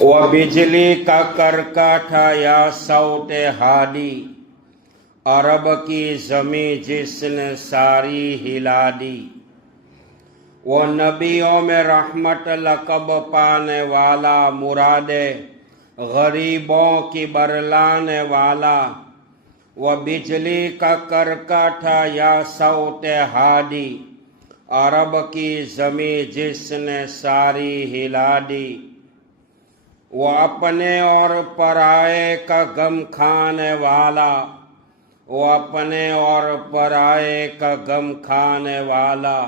وہ بجلی کا کرکٹا یا صوت ہادی، عرب کی زمین جس نے ساری ہلا دی۔ وہ نبیوں میں رحمت لقب پانے والا، مراد غریبوں کی برلانے والا۔ وہ بجلی کا کرکٹا یا صوت ہادی، عرب کی زمین جس نے ساری ہلا دی۔ وہ اپنے اور پرائے کا غم کھانے والا، وہ اپنے اور پرائے کا غم کھانے والا،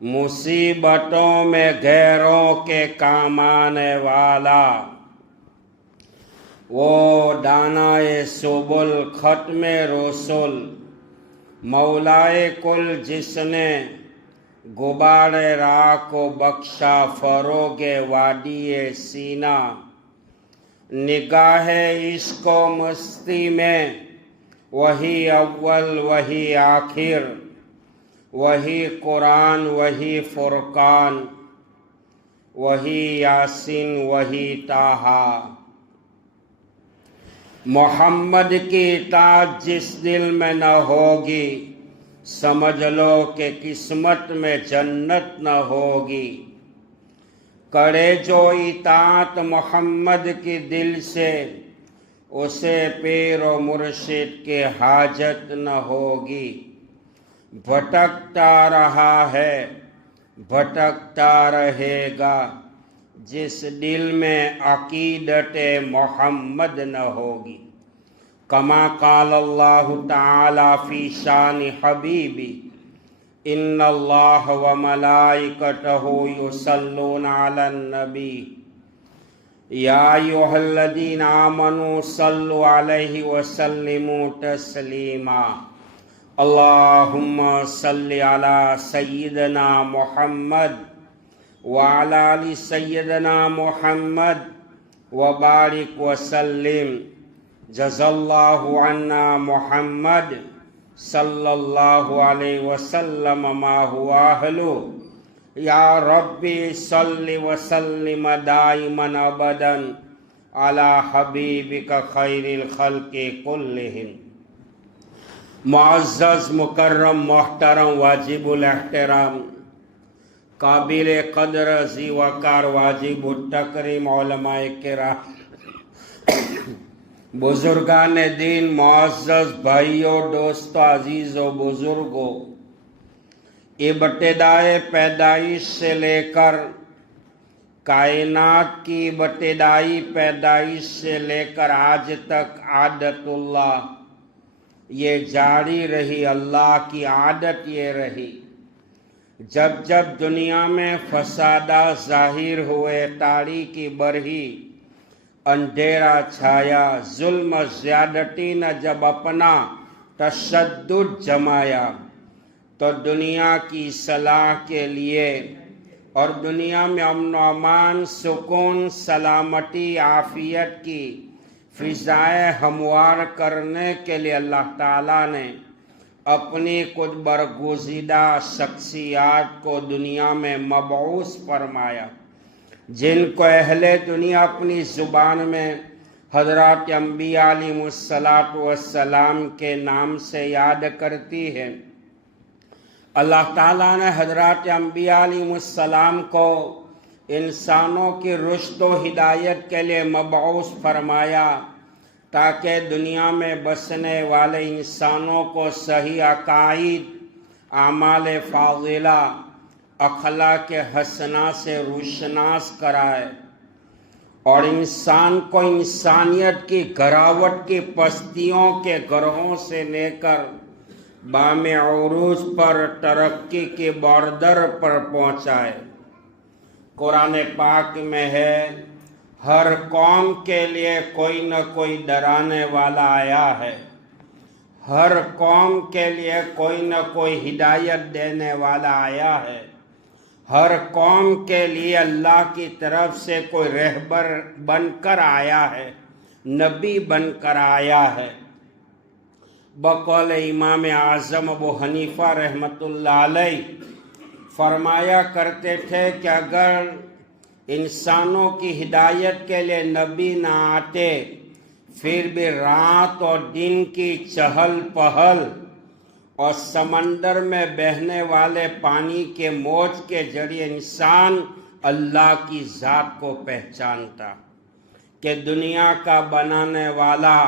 مصیبتوں میں غیروں کے کام آنے والا۔ وہ دانائے سبل، ختم رسول، مولائے کل، جس نے غبار راہ کو بخشا فروغ وادی سینا۔ نگاہ عشق و مستی میں وہی اول وہی آخر، وہی قرآن وہی فرقان، وہی یاسین وہی طٰہٰ۔ محمد کی اطاعت جس دل میں نہ ہوگی، سمجھ لو کہ قسمت میں جنت نہ ہوگی۔ کرے جو اطاعت محمد کی دل سے، اسے پیر و مرشد کی حاجت نہ ہوگی۔ بھٹکتا رہا ہے بھٹکتا رہے گا، جس دل میں عقیدت محمد نہ ہوگی۔ کما قال اللہ تعالی فی شان حبیبی، ان اللہ و ملائکتہ یصلون علی النبی، یا ایھا الذین آمنوا صلوا علیہ وسلموا تسلیما۔ اللہم صل علی سیدنا محمد وعلی آل سیدنا محمد وبارک وسلم۔ جزا اللہ عنا محمد صلی اللہ علیہ وسلم ما هو اہلہ، یا ربی صلی وسلم دائما ابدا علی حبیبک خیر الخلق کلہم۔ معزز مکرم محترم واجب الاحترام، قابل قدر ذی وقار واجب التکریم علماء کرام، بزرگان دین، معزز بھائیوں، دوستوں، عزیز و بزرگوں، ابتدائے پیدائش سے لے کر کائنات کی ابتدائی پیدائش سے لے کر آج تک عادت اللہ یہ جاری رہی، اللہ کی عادت یہ رہی۔ جب جب دنیا میں فسادات ظاہر ہوئے، تاریکی بڑھی، اندھیرا چھایا، ظلم زیادتی نے جب اپنا تشدد جمایا، تو دنیا کی اصلاح کے لیے اور دنیا میں امن و امان، سکون، سلامتی، عافیت کی فضائیں ہموار کرنے کے لیے اللہ تعالیٰ نے اپنی کچھ برگزیدہ شخصیات کو دنیا میں مبعوث فرمایا، جن کو اہل دنیا اپنی زبان میں حضرات انبیاء علیہ السلام کے نام سے یاد کرتی ہے۔ اللہ تعالیٰ نے حضرات انبیاء علیہ السلام کو انسانوں کی رشد و ہدایت کے لیے مبعوث فرمایا، تاکہ دنیا میں بسنے والے انسانوں کو صحیح عقائد، اعمال فاضلہ، اخلاق حسنہ سے روشناس کرائے، اور انسان کو انسانیت کی گراوٹ کی پستیوں کے گرہوں سے لے کر بام عروج پر ترقی کی بوردر پر پہنچائے۔ قرآن پاک میں ہے، ہر قوم کے لیے کوئی نہ کوئی ڈرانے والا آیا ہے، ہر قوم کے لیے کوئی نہ کوئی ہدایت دینے والا آیا ہے، ہر قوم کے لیے اللہ کی طرف سے کوئی رہبر بن کر آیا ہے، نبی بن کر آیا ہے۔ بقول امام اعظم ابو حنیفہ رحمۃ اللہ علیہ فرمایا کرتے تھے کہ اگر انسانوں کی ہدایت کے لیے نبی نہ آتے، پھر بھی رات اور دن کی چہل پہل اور سمندر میں بہنے والے پانی کے موج کے ذریعے انسان اللہ کی ذات کو پہچانتا کہ دنیا کا بنانے والا،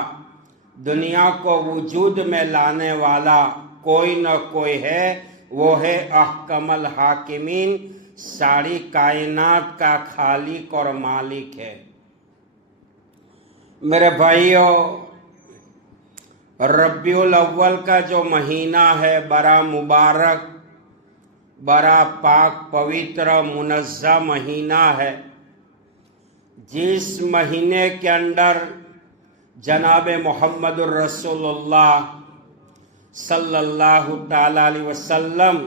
دنیا کو وجود میں لانے والا کوئی نہ کوئی ہے، وہ ہے احکم الحاکمین، ساری کائنات کا خالق اور مالک ہے۔ میرے بھائیوں، ربیع الاول کا جو مہینہ ہے بڑا مبارک، بڑا پاک پوتر منزہ مہینہ ہے، جس مہینے کے اندر جناب محمد الرسول اللہ صلی اللہ تعالی علیہ وسلم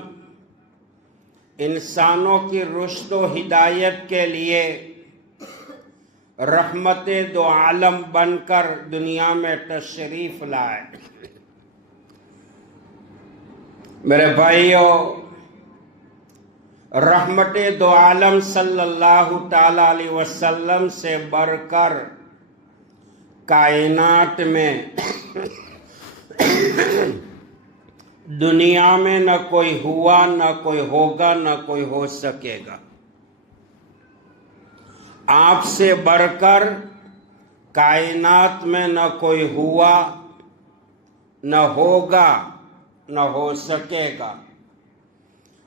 انسانوں کی رشد و ہدایت کے لیے رحمت دو عالم بن کر دنیا میں تشریف لائے۔ میرے بھائیوں، رحمت دو عالم صلی اللہ تعالی علیہ وسلم سے بڑھ کر کائنات میں دنیا میں نہ کوئی ہوا، نہ کوئی ہوگا، نہ کوئی ہو سکے گا۔ آپ سے بڑھ کر کائنات میں نہ کوئی ہوا، نہ ہوگا، نہ ہو سکے گا۔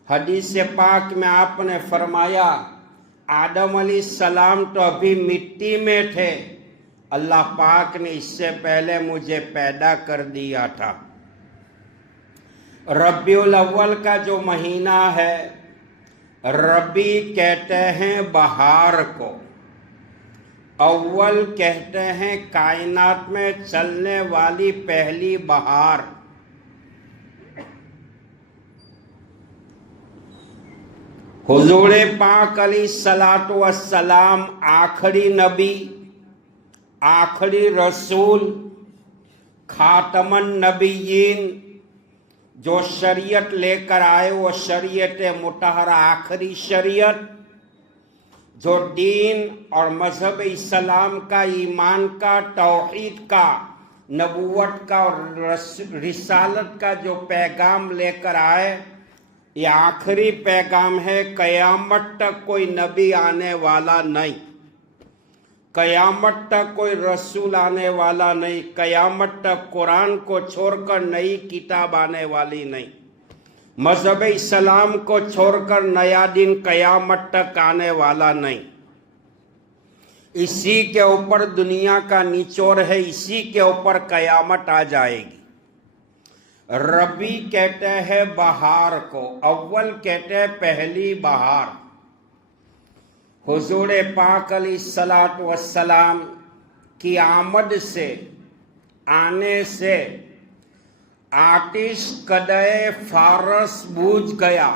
حدیث پاک میں آپ نے فرمایا، آدم علیہ السلام تو ابھی مٹی میں تھے، اللہ پاک نے اس سے پہلے مجھے پیدا کر دیا تھا۔ ربیع الاول کا جو مہینہ ہے، ربیع کہتے ہیں بہار کو، اول کہتے ہیں کائنات میں چلنے والی پہلی بہار۔ حضور پاک علیہ الصلوۃ والسلام آخری نبی، آخری رسول، خاتم النبیین، جو شریعت لے کر آئے وہ شریعت مطہرہ، آخری شریعت، جو دین اور مذہب اسلام کا، ایمان کا، توحید کا، نبوت کا اور رسالت کا جو پیغام لے کر آئے، یہ آخری پیغام ہے۔ قیامت تک کوئی نبی آنے والا نہیں، قیامت تک کوئی رسول آنے والا نہیں، قیامت تک قرآن کو چھوڑ کر نئی کتاب آنے والی نہیں، مذہب اسلام کو چھوڑ کر نیا دن قیامت تک آنے والا نہیں۔ اسی کے اوپر دنیا کا نچوڑ ہے، اسی کے اوپر قیامت آ جائے گی۔ ربیع کہتے ہیں بہار کو، اول کہتے ہیں پہلی بہار۔ حضور پاک علیہ الصلوۃ والسلام کی آمد سے، آنے سے آتش کدے فارس بجھ گیا،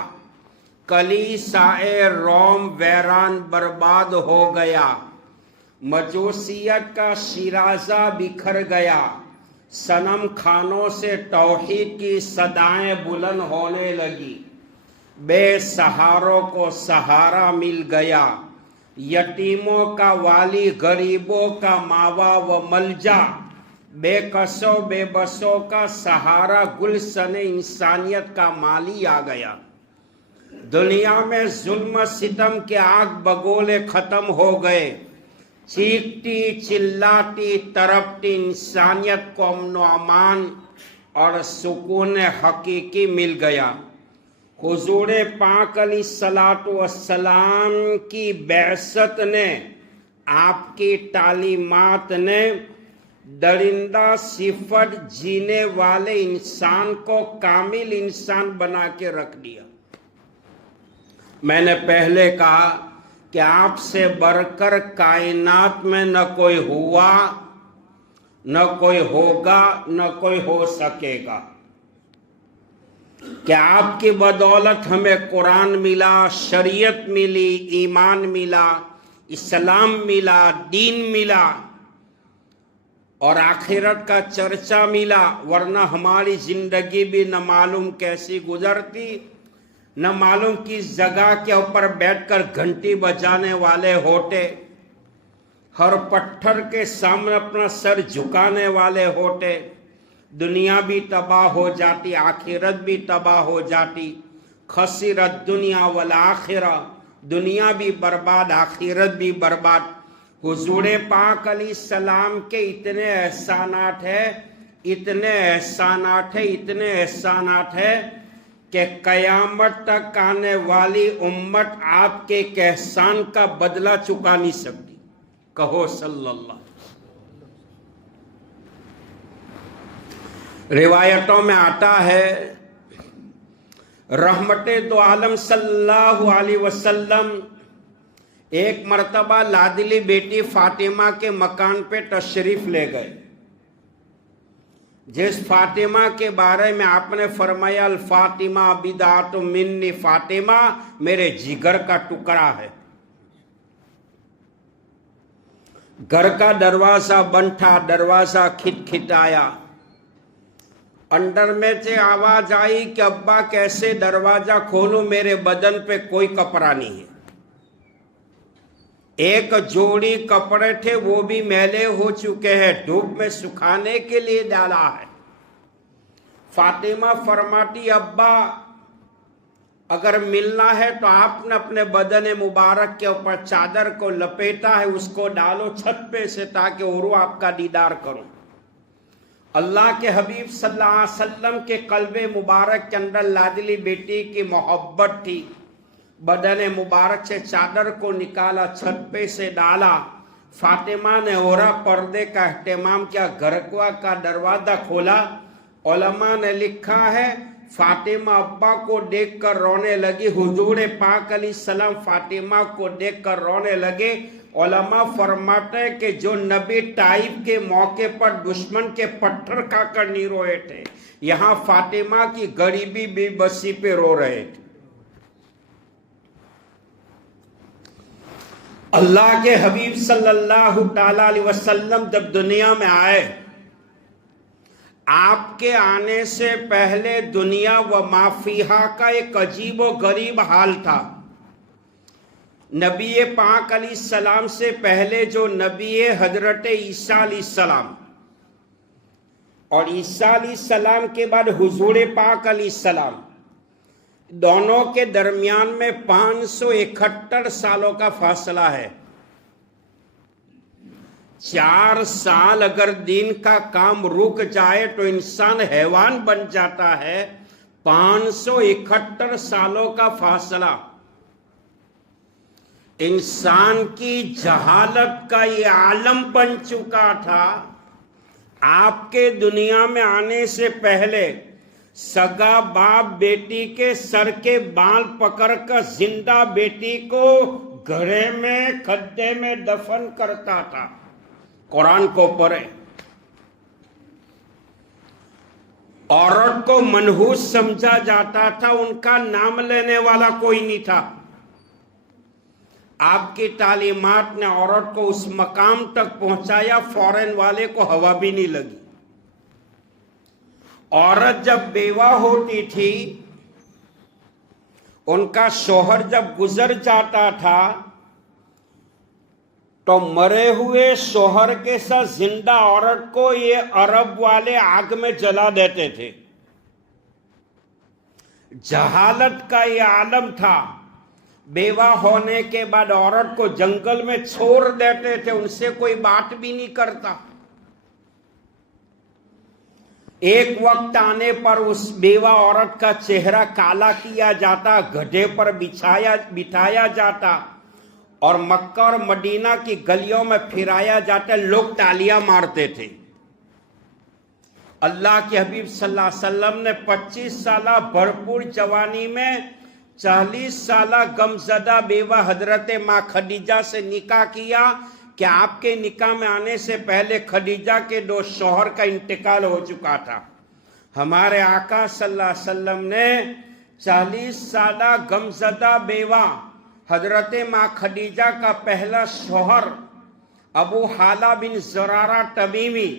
کلیسائے روم ویران برباد ہو گیا، مجوسیت کا شیرازہ بکھر گیا، صنم خانوں سے توحید کی صدائیں بلند ہونے لگی، بے سہاروں کو سہارا مل گیا، یتیموں کا والی، غریبوں کا ماوا و ملجا، بے کسوں بے بسوں کا سہارا، گلشن انسانیت کا مالی آ گیا۔ دنیا میں ظلم ستم کے آگ بگولے ختم ہو گئے، چیختی چلاتی تڑپتی انسانیت کو امن و امان اور سکون حقیقی مل گیا۔ حضور پاک علیہ الصلوۃ والسلام کی بعثت نے، آپ کی تعلیمات نے درندہ صفت جینے والے انسان کو کامل انسان بنا کے رکھ دیا۔ میں نے پہلے کہا کہ آپ سے بڑھ کر کائنات میں نہ کوئی ہوا، نہ کوئی ہوگا، نہ کوئی ہو سکے گا، کہ آپ کی بدولت ہمیں قرآن ملا، شریعت ملی، ایمان ملا، اسلام ملا، دین ملا اور آخرت کا چرچا ملا، ورنہ ہماری زندگی بھی نہ معلوم کیسی گزرتی۔ نہ معلوم کس جگہ کے اوپر بیٹھ کر گھنٹی بجانے والے ہوتے، ہر پتھر کے سامنے اپنا سر جھکانے والے ہوتے، دنیا بھی تباہ ہو جاتی، آخرت بھی تباہ ہو جاتی۔ خسرت دنیا والآخرہ، دنیا بھی برباد، آخرت بھی برباد۔ حضور پاک علیہ السلام کے اتنے احسانات ہیں، اتنے احسانات ہیں، اتنے احسانات ہیں کہ قیامت تک آنے والی امت آپ کے ایک احسان کا بدلہ چکا نہیں سکتی۔ کہو صلی اللہ۔ روایتوں میں آتا ہے رحمت دو عالم صلی اللہ علیہ وسلم ایک مرتبہ لاڈلی بیٹی فاطمہ کے مکان پہ تشریف لے گئے، جس فاطمہ کے بارے میں آپ نے فرمایا الفاطمہ بدعۃ منی، فاطمہ میرے جگر کا ٹکڑا ہے۔ گھر کا دروازہ بند تھا، دروازہ کھٹکھٹایا، اندر میں سے آواز آئی کہ ابا کیسے دروازہ کھولوں، میرے بدن پہ کوئی کپڑا نہیں ہے۔ ایک جوڑی کپڑے تھے وہ بھی میلے ہو چکے ہیں، دھوپ میں سکھانے کے لیے ڈالا ہے۔ فاطمہ فرماتی ابا اگر ملنا ہے تو آپ نے اپنے بدن مبارک کے اوپر چادر کو لپیٹا ہے، اس کو ڈالو چھت پہ سے تاکہ عروہ آپ کا دیدار کروں۔ اللہ کے حبیب صلی اللہ علیہ وسلم کے قلب مبارک کے اندر لاڈلی بیٹی کی محبت تھی، بدن مبارک سے چادر کو نکالا، چھت پہ سے ڈالا۔ فاطمہ نے عورہ پردے کا اہتمام کیا، گھر کا دروازہ کھولا۔ علماء نے لکھا ہے فاطمہ ابا کو دیکھ کر رونے لگی، حضور پاک علیہ السلام فاطمہ کو دیکھ کر رونے لگے۔ علماء فرماتے ہیں کہ جو نبی طائف کے موقع پر دشمن کے پتھر کھا کر نہیں روئے تھے، یہاں فاطمہ کی غریبی بے بسی پہ رو رہے تھے۔ اللہ کے حبیب صلی اللہ تعالی علیہ وسلم جب دنیا میں آئے، آپ کے آنے سے پہلے دنیا و ما فیہا کا ایک عجیب و غریب حال تھا۔ نبی پاک علیہ السلام سے پہلے جو نبی حضرت عیسیٰ علیہ السلام، اور عیسیٰ علیہ السلام کے بعد حضور پاک علیہ السلام، دونوں کے درمیان میں 571 سالوں کا فاصلہ ہے۔ 4 سال اگر دین کا کام رک جائے تو انسان حیوان بن جاتا ہے، 571 سالوں کا فاصلہ۔ انسان کی جہالت کا یہ عالم بن چکا تھا۔ آپ کے دنیا میں آنے سے پہلے سگا باپ بیٹی کے سر کے بال پکڑ کر زندہ بیٹی کو گھڑے میں کھڈے میں دفن کرتا تھا۔ قرآن کو پڑھے۔ عورت کو منحوس سمجھا جاتا تھا، ان کا نام لینے والا کوئی نہیں تھا۔ آپ کی تعلیمات نے عورت کو اس مقام تک پہنچایا، فورن والے کو ہوا بھی نہیں لگی۔ عورت جب بیوہ ہوتی تھی، ان کا شوہر جب گزر جاتا تھا تو مرے ہوئے شوہر کے ساتھ زندہ عورت کو یہ عرب والے آگ میں جلا دیتے تھے۔ جہالت کا یہ عالم تھا۔ بیوہ ہونے کے بعد عورت کو جنگل میں چھوڑ دیتے تھے، ان سے کوئی بات بھی نہیں کرتا۔ ایک وقت آنے پر اس بیوہ عورت کا چہرہ کالا کیا جاتا، گدھے پر بٹھایا جاتا اور مکہ اور مدینہ کی گلیوں میں پھرایا جاتا، لوگ تالیاں مارتے تھے۔ اللہ کے حبیب صلی اللہ علیہ وسلم نے 25 سالہ بھرپور جوانی میں 40 سالہ غمزدہ بیوہ حضرت ماں خدیجہ سے نکاح کیا کہ آپ کے نکاح میں آنے سے پہلے خدیجہ کے 2 شوہر کا انتقال ہو چکا تھا۔ ہمارے آقا صلی اللہ علیہ وسلم نے 40 سالہ غمزدہ بیوہ حضرت ماں خدیجہ کا پہلا شوہر ابو حالہ بن زرارہ تمیمی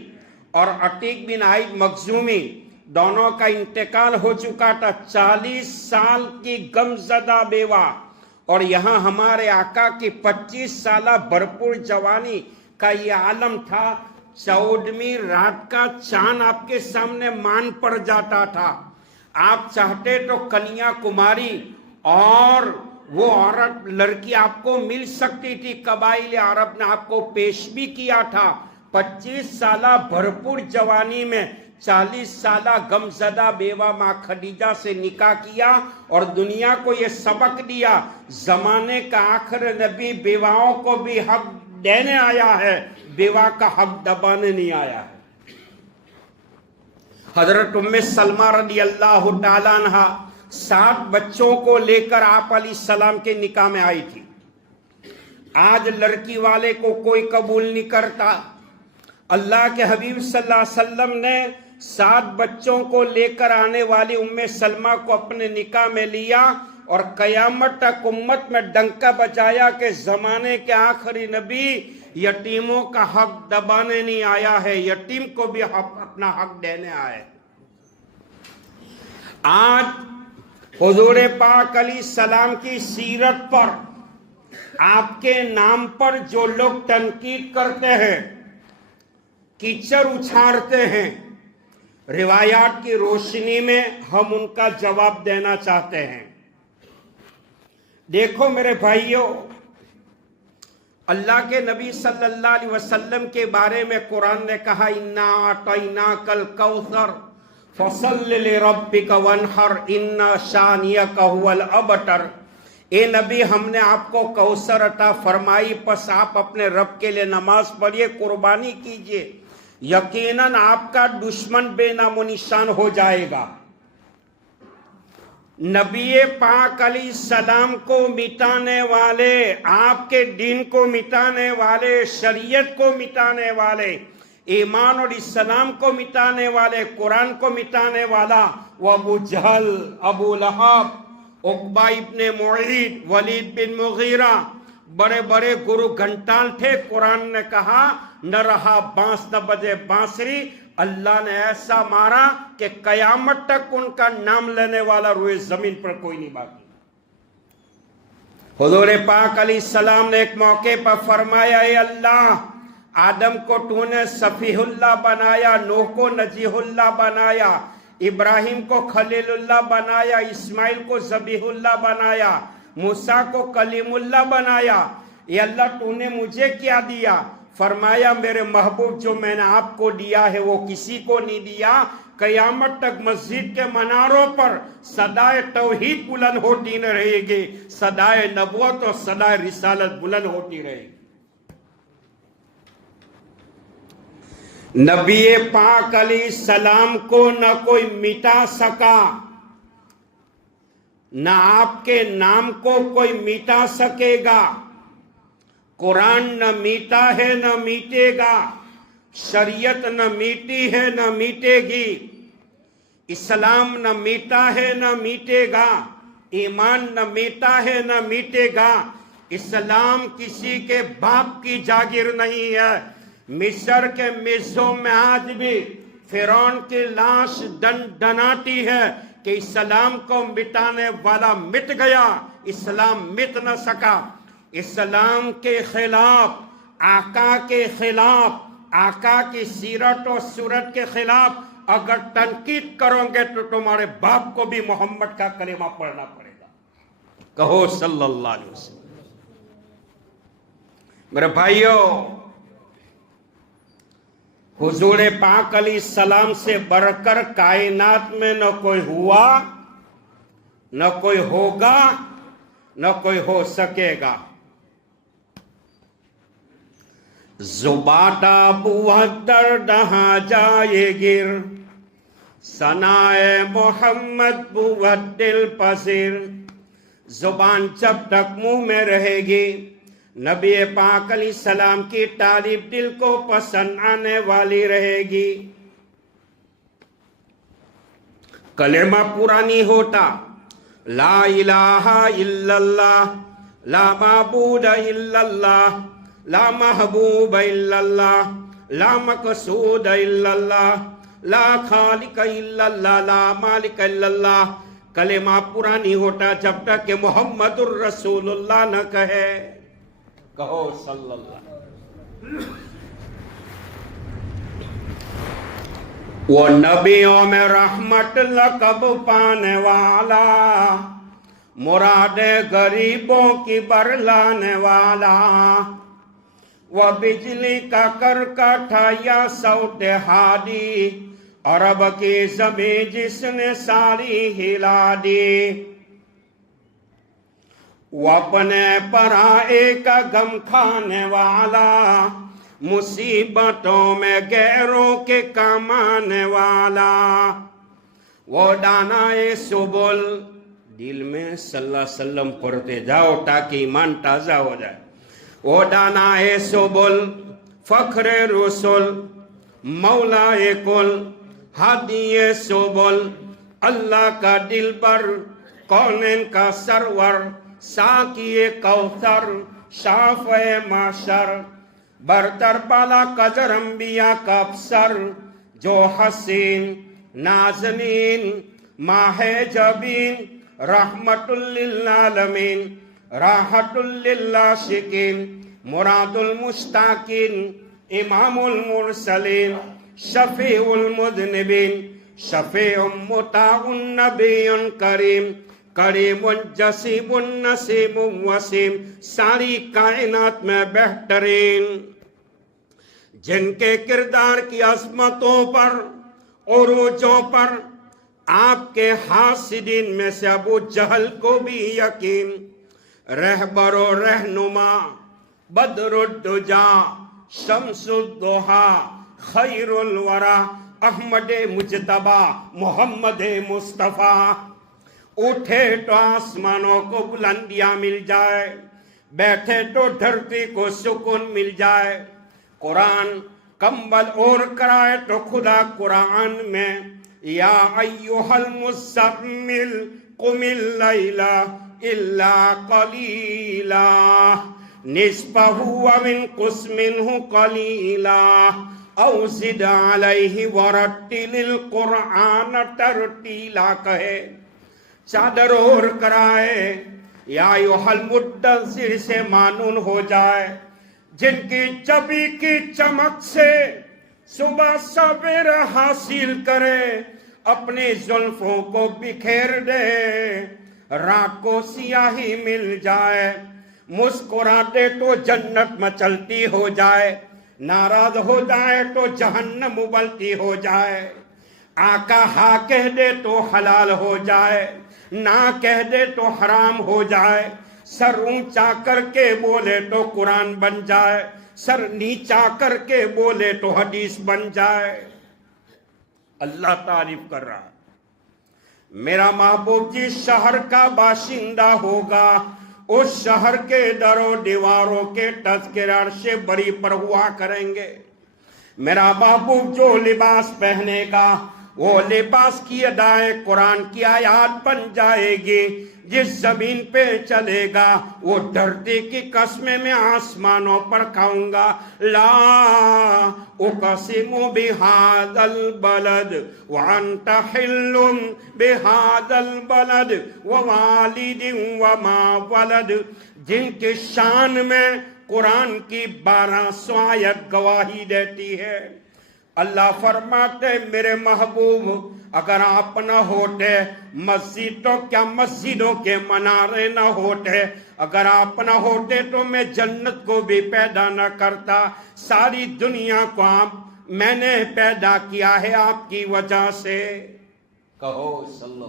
اور عتیق بن عائد مخزومی دونوں کا انتقال ہو چکا تھا، 40 سال کی غمزدہ بیوہ، اور یہاں ہمارے آقا کی 25 سالہ بھرپور جوانی کا یہ عالم تھا۔ 14ویں رات کا چاند آپ کے سامنے مان پڑ جاتا تھا، آپ چاہتے تو کنیا کماری اور وہ عورت لڑکی آپ کو مل سکتی تھی، قبائل عرب نے آپ کو پیش بھی کیا تھا۔ 25 سالہ بھرپور جوانی میں 40 سالہ غمزدہ بیوہ ماں خدیجہ سے نکاح کیا، اور دنیا کو یہ سبق دیا، زمانے کا آخر نبی بیواؤں کو بھی حق دینے آیا ہے، بیوہ کا حق دبانے نہیں آیا ہے۔ حضرت ام سلمہ رضی اللہ تعالیٰ عنہ 7 بچوں کو لے کر آپ علیہ السلام کے نکاح میں آئی تھی۔ آج لڑکی والے کو کوئی قبول نہیں کرتا۔ اللہ کے حبیب صلی اللہ علیہ وسلم نے 7 بچوں کو لے کر آنے والی ام سلمہ کو اپنے نکاح میں لیا، اور قیامت تک امت میں ڈنکا بجایا کہ زمانے کے آخری نبی یتیموں کا حق دبانے نہیں آیا ہے، یتیم کو بھی اپنا حق دینے آئے۔ آج حضور پاک علیہ السلام کی سیرت پر، آپ کے نام پر جو لوگ تنقید کرتے ہیں، کیچڑ اچھاڑتے ہیں، روایات کی روشنی میں ہم ان کا جواب دینا چاہتے ہیں۔ دیکھو میرے بھائیوں، اللہ کے نبی صلی اللہ علیہ وسلم کے بارے میں قرآن نے کہا اِنَّا أَعْطَيْنَاكَ الْكَوْثَرَ فَصَلِّ لِرَبِّكَ وَانْحَرْ إِنَّ شَانِئَكَ هُوَ الْأَبْتَرُ۔ اے نبی، ہم نے آپ کو کوثر عطا فرمائی، پس آپ اپنے رب کے لیے نماز پڑھیے، قربانی کیجئے، یقیناً آپ کا دشمن بے نام و نشان ہو جائے گا۔ نبی پاک علیہ السلام کو مٹانے والے، آپ کے دین کو مٹانے والے، شریعت کو مٹانے والے، ایمان اور اسلام کو مٹانے والے، قرآن کو مٹانے والا وہ ابو جہل، ابو لہب، عقبہ ابن معیط، ولید بن مغیرہ، بڑے بڑے گرو گھنٹال تھے۔ قرآن نے کہا نہ رہا بانس نہ بجے بانسری، اللہ نے ایسا مارا کہ قیامت تک ان کا نام لینے والا روئے زمین پر کوئی نہیں باقی۔ حضور پاک علیہ السلام نے ایک موقع پر فرمایا، اے اللہ، آدم کو تو نے صفیح اللہ بنایا، نوح کو نجیح اللہ بنایا، ابراہیم کو خلیل اللہ بنایا، اسماعیل کو ذبیح اللہ بنایا، موسیٰ کو کلیم اللہ بنایا، اے اللہ تو نے مجھے کیا دیا؟ فرمایا میرے محبوب جو میں نے آپ کو دیا ہے وہ کسی کو نہیں دیا۔ قیامت تک مسجد کے مناروں پر صدائے توحید بلند ہوتی نہ رہے گی، صدائے نبوت اور صدائے رسالت بلند ہوتی رہے گی۔ نبی پاک علیہ السلام کو نہ کوئی مٹا سکا، نہ آپ کے نام کو کوئی مٹا سکے گا۔ قرآن نہ میٹا ہے نہ میٹے گا، شریعت نہ میٹی ہے نہ میٹے گی، اسلام نہ میٹا ہے نہ میٹے گا، ایمان نہ میٹا ہے نہ میٹے گا۔ اسلام کسی کے باپ کی جاگیر نہیں ہے۔ مصر کے میزوں میں آج بھی فرعون کی لاش دناتی ہے کہ اسلام کو مٹانے والا مٹ گیا، اسلام مٹ نہ سکا۔ اسلام کے خلاف، آقا کے خلاف، آقا کی سیرت و صورت کے خلاف اگر تنقید کرو گے تو تمہارے باپ کو بھی محمد کا کلمہ پڑھنا پڑے گا۔ کہو صلی اللہ علیہ وسلم۔ میرے بھائیوں، حضور پاک علیہ السلام سے بڑھ کر کائنات میں نہ کوئی ہوا، نہ کوئی ہوگا، نہ کوئی ہو سکے گا۔ زبادہ بوہدر دہاں جائے گر، ثنائے محمد بوہد دل پذیر۔ زبان جب تک منہ میں رہے گی، نبی پاک علیہ السلام کی تعریف دل کو پسند آنے والی رہے گی۔ کلمہ پورا نہیں ہوتا، لا الہ الا اللہ، لا معبود الا اللہ، لا محبوب الا اللہ، لا مقصود الا اللہ، لا خالق الا اللہ لا مالک الا اللہ. کلمہ پورا نہیں ہوتا جب تک کہ محمد الرسول اللہ نہ کہے. کہو صلی اللہ. وہ نبیوں میں رحمت لقب پانے والا، مراد غریبوں کی برلانے والا، وہ بجلی کا کرکٹا یا صوت ہادی، عرب کی زمین جس نے ساری ہلا دی. وہ اپنے پرائے کا غم کھانے والا، مصیبتوں میں غیروں کے کام آنے والا. وہ دانائے سبل، دل میں صلی اللہ علیہ وسلم پڑھتے جاؤ تاکہ ایمان تازہ ہو جائے. وہ دانائے سبل، فخر رسول، مولا کل، ہادی سبل، اللہ کا دلبر، کونین کا سرور، ساقی کوثر، شافع معشر، برتر بالا قدر انبیاء کا افسر، جو حسین نازنین ماہ جبین، رحمت للعالمین، راحت للعاشقین، مراد المشتاقین، امام المرسلین، شفیع المذنبین، شفیع مطاع نبی کریم، کریم جسیب نسیب وسیم، ساری کائنات میں بہترین، جن کے کردار کی عظمتوں پر عروجوں پر آپ کے حاسدین میں سے ابو جہل کو بھی یقین. رہبر و رہنما، بدر الدجا، شمس الضحا، خیر الورا، احمد مجتبی، محمد مصطفیٰ. اٹھے تو آسمانوں کو بلندیاں مل جائے، بیٹھے تو دھرتی کو سکون مل جائے. قرآن کمبل اور کرائے تو خدا قرآن میں یا ایھا المزمل قم اللیل الا قلیلا نصفہ او انقص منہ قلیلا او زد علیہ ورتل القرآن ترتیلا. کہے چادر اور کرائے یا ایھا المدثر سے مانون ہو جائے، جن کی چبی کی چمک سے صبح سویرا حاصل کرے، اپنی زلفوں کو بکھیر دے، رات کو سیاہی مل جائے. مسکرا دے تو جنت مچلتی ہو جائے، ناراض ہو جائے تو جہنم ابلتی ہو جائے. آقا ہاں کہہ دے تو حلال ہو جائے، نہ کہہ دے تو حرام ہو جائے. سر اونچا کر کے بولے تو قرآن بن جائے، سر نیچا کر کے بولے تو حدیث بن جائے. اللہ تعریف کر رہا ہے. میرا محبوب جس شہر کا باشندہ ہوگا، اس شہر کے در و دیواروں کے تذکرے عرش بری پر ہوا کریں گے. میرا محبوب جو لباس پہنے گا، وہ لباس کی ادائے قرآن کی آیات بن جائے گی. جس زمین پہ چلے گا، وہ دھرتی کی قسمیں میں آسمانوں پر کھاؤں گا. لا اقسم بہذا البلد وانت حل بہذا البلد ووالد وما ولد. جن کی شان میں قرآن کی 1200 آیت گواہی دیتی ہے. اللہ فرماتے میرے محبوب اگر آپ نہ ہوتے، مسجد تو کیا مسجدوں کے منارے نہ ہوتے، اگر آپ نہ ہوتے تو میں جنت کو بھی پیدا نہ کرتا. ساری دنیا کو میں نے پیدا کیا ہے آپ کی وجہ سے. کہو صلی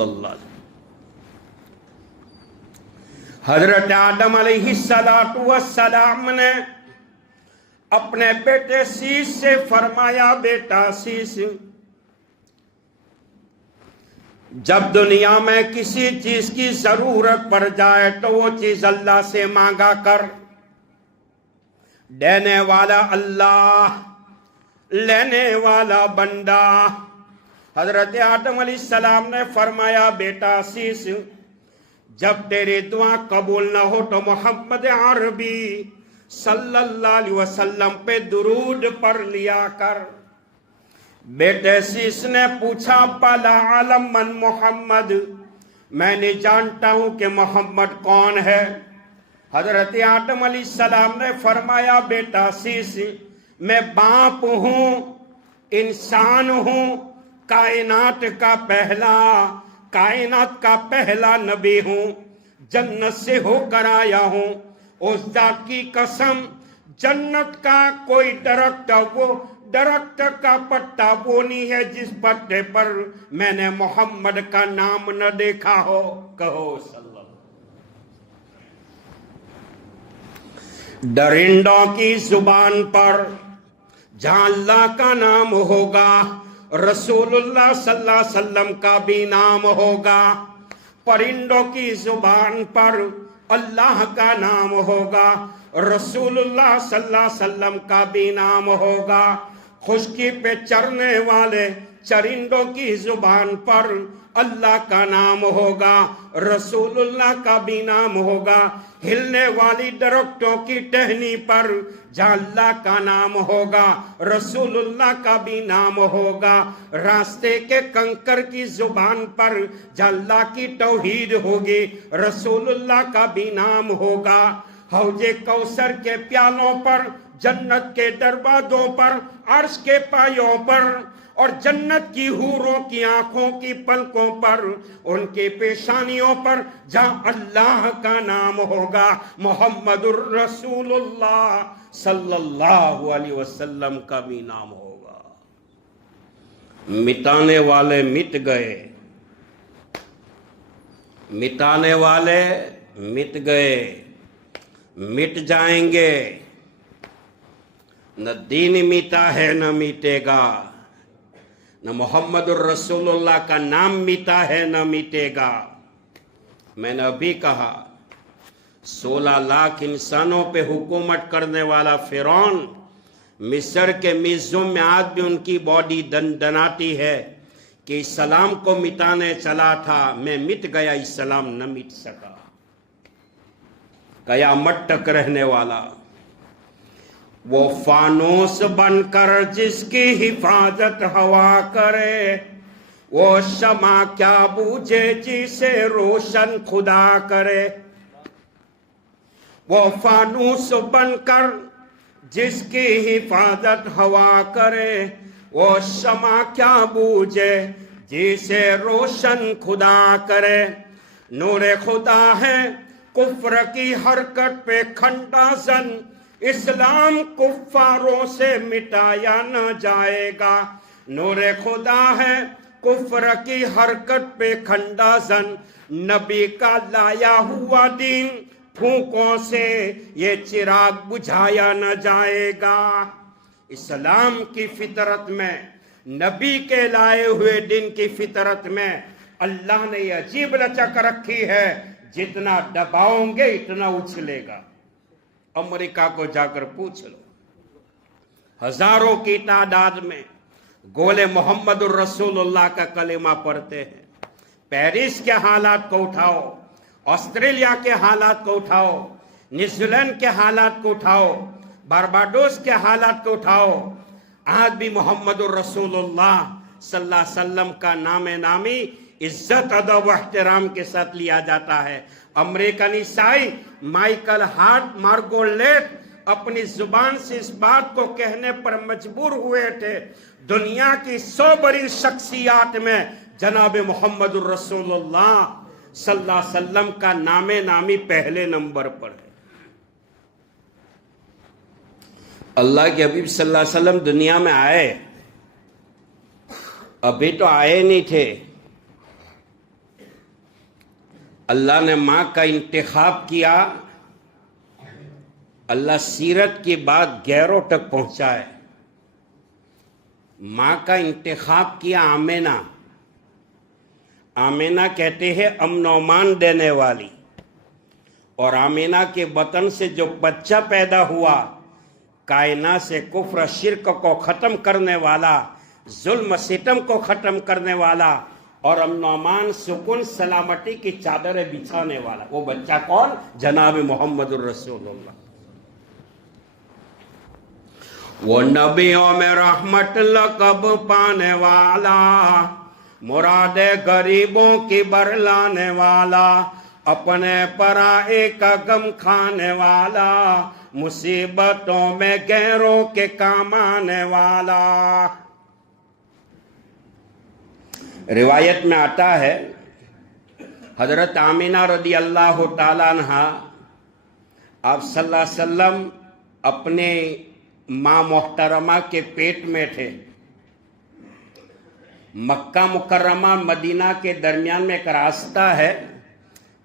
اللہ. حضرت آدم علیہ السلام نے اپنے بیٹے سیس سے فرمایا، بیٹا سیس، جب دنیا میں کسی چیز کی ضرورت پڑ جائے تو وہ چیز اللہ سے مانگا کر. دینے والا اللہ، لینے والا بندہ. حضرت آدم علیہ السلام نے فرمایا، بیٹا سیس، جب تیری دعا قبول نہ ہو تو محمد عربی صلی اللہ علیہ وسلم پہ درود پڑھ لیا کر. بیٹے سیس نے پوچھا پلا عالم من محمد، میں نے جانتا ہوں کہ محمد کون ہے؟ حضرت آدم علیہ السلام نے فرمایا بیٹا سیس، میں باپ ہوں، انسان ہوں، کائنات کا پہلا نبی ہوں، جنت سے ہو کر آیا ہوں۔ اس ذات کی قسم، جنت کا کوئی درخت کا پتا وہ نہیں ہے جس پتے پر میں نے محمد کا نام نہ دیکھا ہو۔ کہو صلی اللہ۔ درندوں کی زبان پر جہاں اللہ کا نام ہوگا، رسول اللہ صلی اللہ علیہ وسلم کا بھی نام ہوگا۔ پرندوں کی زبان پر اللہ کا نام ہوگا، رسول اللہ صلی اللہ علیہ وسلم کا بھی نام ہوگا۔ خشکی پہ چرنے والے چرندوں کی زبان پر اللہ کا نام ہوگا، رسول اللہ کا بھی نام ہوگا۔ ہلنے والی درختوں کی ٹہنی پر جہاں اللہ کا نام ہوگا، رسول اللہ کا بھی نام ہوگا۔ راستے کے کنکر کی زبان پر جہاں اللہ کی توحید ہوگی، رسول اللہ کا بھی نام ہوگا۔ حوض کوثر کے پیالوں پر، جنت کے دروازوں پر، عرش کے پایوں پر، اور جنت کی حوروں کی آنکھوں کی پلکوں پر، ان کی پیشانیوں پر جہاں اللہ کا نام ہوگا، محمد الرسول اللہ صلی اللہ علیہ وسلم کا بھی نام ہوگا۔ مٹانے والے مٹ گئے، مٹانے والے مٹ گئے، مٹ جائیں گے۔ نہ دین میٹا ہے نہ میٹے گا، نہ محمد الرسول اللہ کا نام میٹا ہے نہ میٹے گا۔ میں نے ابھی کہا 16 لاکھ انسانوں پہ حکومت کرنے والا فرعون، مصر کے میوزیم میں آج بھی ان کی باڈی دندناتی ہے کہ اسلام کو مٹانے چلا تھا، میں مٹ گیا، اسلام نہ مٹ سکا۔ قیامت تک رہنے والا وہ فانوس بن کر جس کی حفاظت ہوا کرے، وہ شمع کیا بوجھے جسے روشن خدا کرے۔ وہ فانوس بن کر جس کی حفاظت ہوا کرے، وہ شمع کیا بوجھے جسے روشن خدا کرے۔ نور خدا ہے کفر کی حرکت پہ کھنڈا زن، اسلام کفاروں سے مٹایا نہ جائے گا۔ نور خدا ہے کفر کی حرکت پہ کھنڈا زن، نبی کا لایا ہوا دین پھونکوں سے یہ چراغ بجھایا نہ جائے گا۔ اسلام کی فطرت میں، نبی کے لائے ہوئے دین کی فطرت میں اللہ نے یہ عجیب لچک رکھی ہے، جتنا دباؤں گے اتنا اچھلے گا۔ امریکہ کو جا کر پوچھ لو، ہزاروں کی تعداد میں گولے محمد الرسول اللہ کا کلمہ پڑھتے ہیں۔ پیرس کے حالات کو اٹھاؤ، آسٹریلیا کے حالات کو اٹھاؤ، نیوزی لینڈ کے حالات کو اٹھاؤ، بارباڈوس کے حالات کو اٹھاؤ، آج بھی محمد الرسول اللہ صلی اللہ علیہ وسلم کا نام نامی عزت ادب و احترام کے ساتھ لیا جاتا ہے۔ امریکن عیسائی مائیکل ہارٹ مارگولیٹ اپنی زبان سے اس بات کو کہنے پر مجبور ہوئے تھے، دنیا کی 100 بڑی شخصیات میں جناب محمد الرسول اللہ صلی اللہ علیہ وسلم کا نام نامی پہلے نمبر پر ہے۔ اللہ کے حبیب صلی اللہ علیہ وسلم دنیا میں آئے، ابھی تو آئے نہیں تھے، اللہ نے ماں کا انتخاب کیا۔ اللہ سیرت کی بات غیروں تک پہنچائے۔ ماں کا انتخاب کیا آمینہ۔ آمینہ کہتے ہیں امن و امان دینے والی، اور آمینہ کے بطن سے جو بچہ پیدا ہوا، کائنات سے کفر شرک کو ختم کرنے والا، ظلم ستم کو ختم کرنے والا، اور امن و امان سکون سلامتی کی چادریں بچھانے والا، وہ بچہ کون؟ جناب محمد الرسول اللہ۔ وہ نبیوں میں رحمت لقب پانے والا، مراد غریبوں کی برلانے والا، اپنے پرائے کا غم کھانے والا، مصیبتوں میں غیروں کے کام آنے والا۔ روایت میں آتا ہے حضرت آمینہ رضی اللہ تعالیٰ عنہ آپ صلی اللہ علیہ وسلم اپنے ماں محترمہ کے پیٹ میں تھے۔ مکہ مکرمہ مدینہ کے درمیان میں ایک راستہ ہے،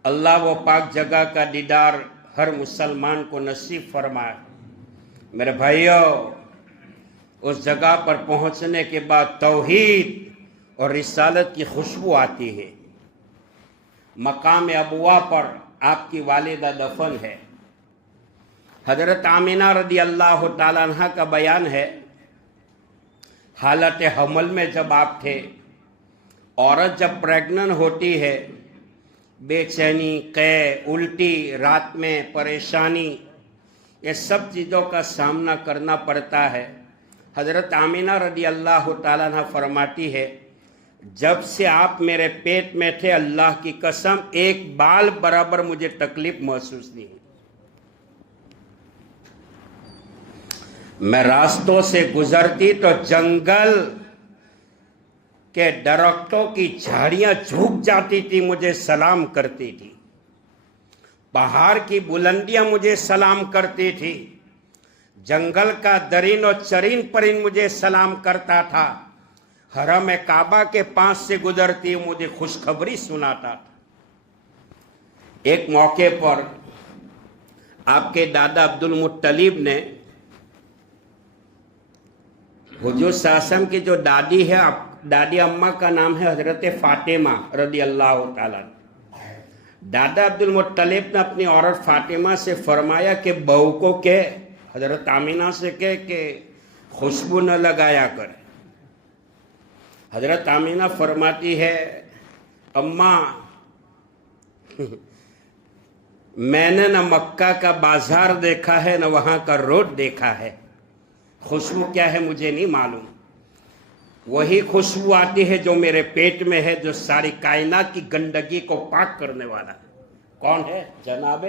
اللہ وہ پاک جگہ کا دیدار ہر مسلمان کو نصیب فرمائے۔ میرے بھائیوں، اس جگہ پر پہنچنے کے بعد توحید اور رسالت کی خوشبو آتی ہے۔ مقام ابوا پر آپ کی والدہ دفن ہے۔ حضرت آمینہ رضی اللہ تعالیٰ عنہ کا بیان ہے، حالت حمل میں جب آپ تھے، عورت جب پریگننٹ ہوتی ہے، بے چینی، قے، الٹی، رات میں پریشانی، یہ سب چیزوں کا سامنا کرنا پڑتا ہے۔ حضرت آمینہ رضی اللہ تعالیٰ عنہ فرماتی ہے، جب سے آپ میرے پیٹ میں تھے، اللہ کی قسم ایک بال برابر مجھے تکلیف محسوس نہیں ہوئی۔ میں راستوں سے گزرتی تو جنگل کے درختوں کی جھاڑیاں جھک جاتی تھی، مجھے سلام کرتی تھی۔ پہاڑ کی بلندیاں مجھے سلام کرتی تھی۔ جنگل کا درین و چرین پرند مجھے سلام کرتا تھا۔ حرم کعبہ کے پاس سے گزرتی مجھے خوشخبری سناتا تھا۔ ایک موقع پر آپ کے دادا عبد المطلب نے حضور صلی اللہ علیہ وسلم کی جو دادی ہے، دادی اماں کا نام ہے حضرت فاطمہ رضی اللہ تعالیٰ۔ دادا عبد المطلب نے اپنی عورت فاطمہ سے فرمایا کہ بہو کو کہ حضرت آمینہ سے کہ خوشبو نہ لگایا کرے۔ حضرت آمینہ فرماتی ہے، اماں میں نے نہ مکہ کا بازار دیکھا ہے، نہ وہاں کا روڈ دیکھا ہے، خوشبو کیا ہے مجھے نہیں معلوم۔ وہی خوشبو آتی ہے جو میرے پیٹ میں ہے، جو ساری کائنات کی گندگی کو پاک کرنے والا ہے۔ کون ہے؟ جناب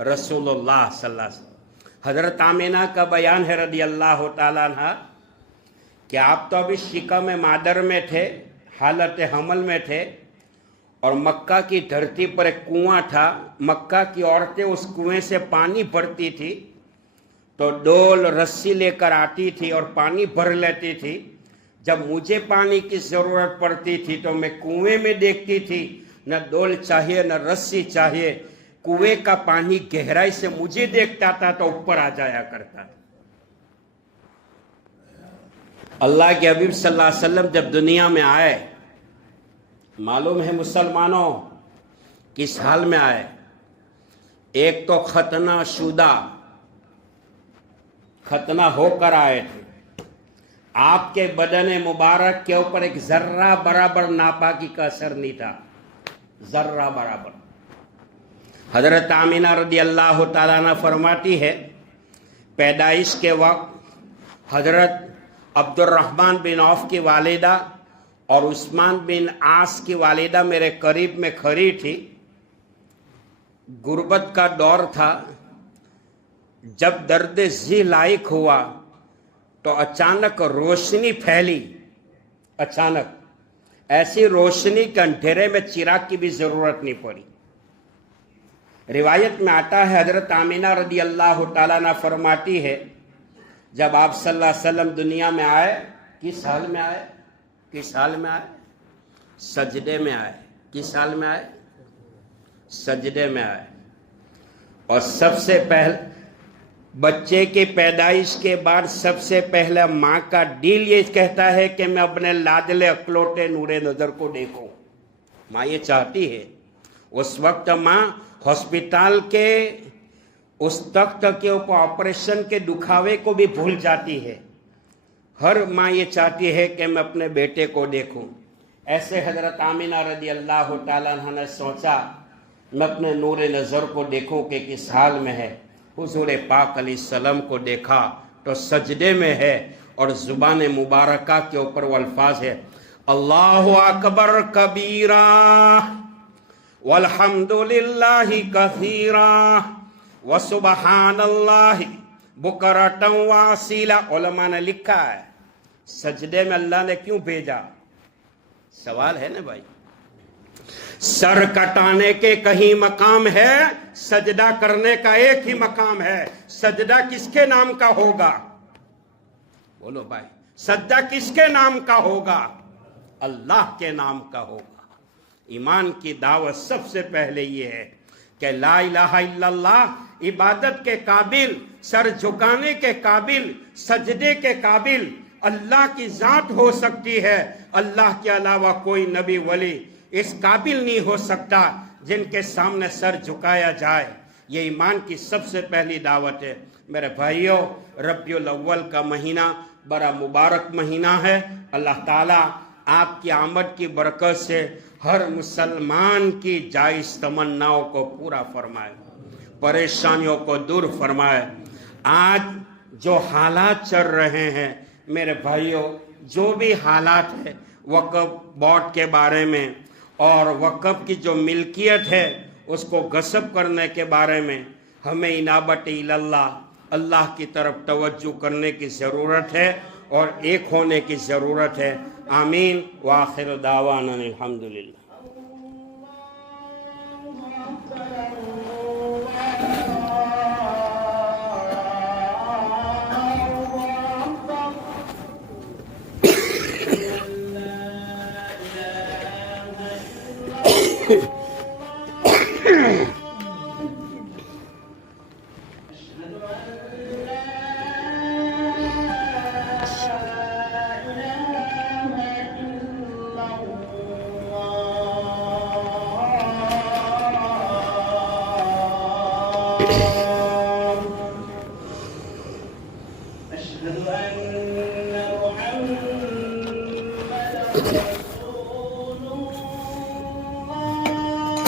رسول اللہ صلی اللہ علیہ وسلم۔ حضرت آمینہ کا بیان ہے رضی اللہ تعالیٰ عنہ کہ آپ تو ابھی شکم مادر میں تھے، حالت حمل میں تھے، اور مکہ کی دھرتی پر ایک کنواں تھا۔ مکہ کی عورتیں اس کنویں سے پانی بھرتی تھی تو ڈول رسی لے کر آتی تھی اور پانی بھر لیتی تھی۔ جب مجھے پانی کی ضرورت پڑتی تھی تو میں کنویں میں دیکھتی تھی، نہ ڈول چاہیے نہ رسی چاہیے، کنویں کا پانی گہرائی سے مجھے دیکھتا تھا تو اوپر آ جایا کرتا تھا۔ اللہ کے حبیب صلی اللہ علیہ وسلم جب دنیا میں آئے، معلوم ہے مسلمانوں کس حال میں آئے؟ ایک تو ختنہ شدہ، ختنہ ہو کر آئے تھے۔ آپ کے بدن مبارک کے اوپر ایک ذرہ برابر ناپاکی کا اثر نہیں تھا، ذرہ برابر۔ حضرت آمینہ رضی اللہ تعالیٰ عنہ فرماتی ہے، پیدائش کے وقت حضرت عبد الرحمن بن عوف کی والدہ اور عثمان بن عاص کی والدہ میرے قریب میں کھڑی تھی۔ غربت کا دور تھا۔ جب درد ذی لاحق ہوا تو اچانک روشنی پھیلی، اچانک ایسی روشنی کے اندھیرے میں چراغ کی بھی ضرورت نہیں پڑی۔ روایت میں آتا ہے حضرت آمینہ رضی اللہ تعالیٰ عنہ فرماتی ہے، جب آپ صلی اللہ علیہ وسلم دنیا میں آئے، کس حال میں آئے؟ کس حال میں آئے؟ سجدے میں آئے۔ کس حال میں آئے؟ سجدے میں آئے۔ اور سب سے پہلے بچے کی پیدائش کے بعد سب سے پہلے ماں کا دل یہ کہتا ہے کہ میں اپنے لاڈلے اکلوٹے نور نظر کو دیکھوں۔ ماں یہ چاہتی ہے۔ اس وقت ماں ہسپتال کے اس تخت کے اوپر آپریشن کے دکھاوے کو بھی بھول جاتی ہے۔ ہر ماں یہ چاہتی ہے کہ میں اپنے بیٹے کو دیکھوں۔ ایسے حضرت آمینہ رضی اللہ تعالیٰ عنہ نے سوچا میں اپنے نور نظر کو دیکھوں کہ کس حال میں ہے۔ حضور پاک علیہ السلام کو دیکھا تو سجدے میں ہے، اور زبان مبارکہ کے اوپر وہ الفاظ ہے اللہ اکبر کبیرہ والحمد للہ کثیرا وسبحان اللہ بکرۃ واصیلا۔ علماء نے لکھا ہے سجدے میں اللہ نے کیوں بھیجا؟ سوال ہے نا بھائی، سر کٹانے کے کہیں مقام ہے، سجدہ کرنے کا ایک ہی مقام ہے۔ سجدہ کس کے نام کا ہوگا؟ بولو بھائی، سجدہ کس کے نام کا ہوگا؟ اللہ کے نام کا ہوگا۔ ایمان کی دعوت سب سے پہلے یہ ہے کہ لا الہ الا اللہ عبادت کے قابل، سر جھکانے کے قابل، سجدے کے قابل اللہ کی ذات ہو سکتی ہے۔ اللہ کے علاوہ کوئی نبی ولی اس قابل نہیں ہو سکتا جن کے سامنے سر جھکایا جائے۔ یہ ایمان کی سب سے پہلی دعوت ہے۔ میرے بھائیوں، ربیع الاول کا مہینہ بڑا مبارک مہینہ ہے۔ اللہ تعالیٰ آپ کی آمد کی برکت سے ہر مسلمان کی جائز تمناؤں کو پورا فرمائے، پریشانیوں کو دور فرمائے۔ آج جو حالات چل رہے ہیں میرے بھائیوں، جو بھی حالات ہے وقف بورڈ کے بارے میں اور وقف کی جو ملکیت ہے اس کو غصب کرنے کے بارے میں، ہمیں انابت اللہ، اللہ کی طرف توجہ کرنے کی ضرورت ہے اور ایک ہونے کی ضرورت ہے۔ آمین وآخر دعوانا الحمدللہ۔ أشهد أن محمدا